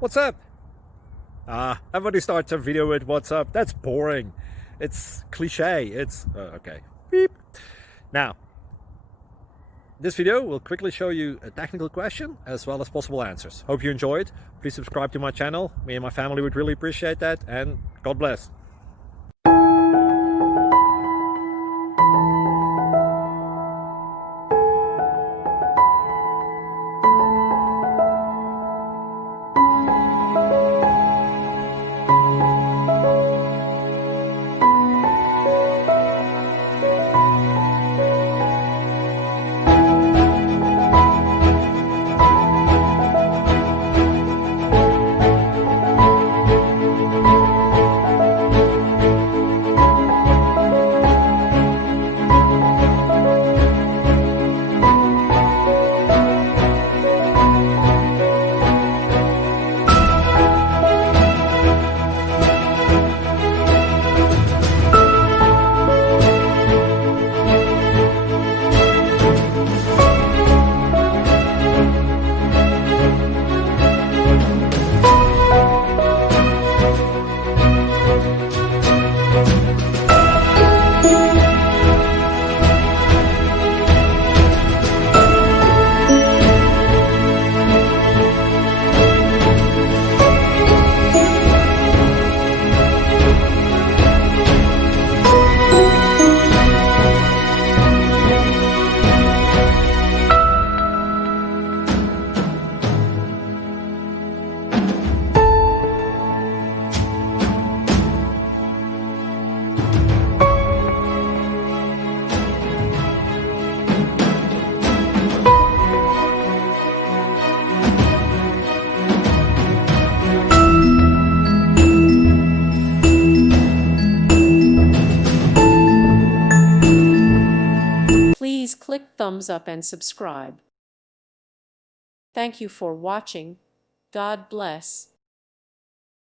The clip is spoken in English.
What's up? Everybody starts a video with what's up. That's boring. It's cliche. It's okay. Beep. Now, this video will quickly show you a technical question as well as possible answers. Hope you enjoyed. Please subscribe to my channel. Me and my family would really appreciate that, and God bless. Please click thumbs up and subscribe. Thank you for watching. God bless.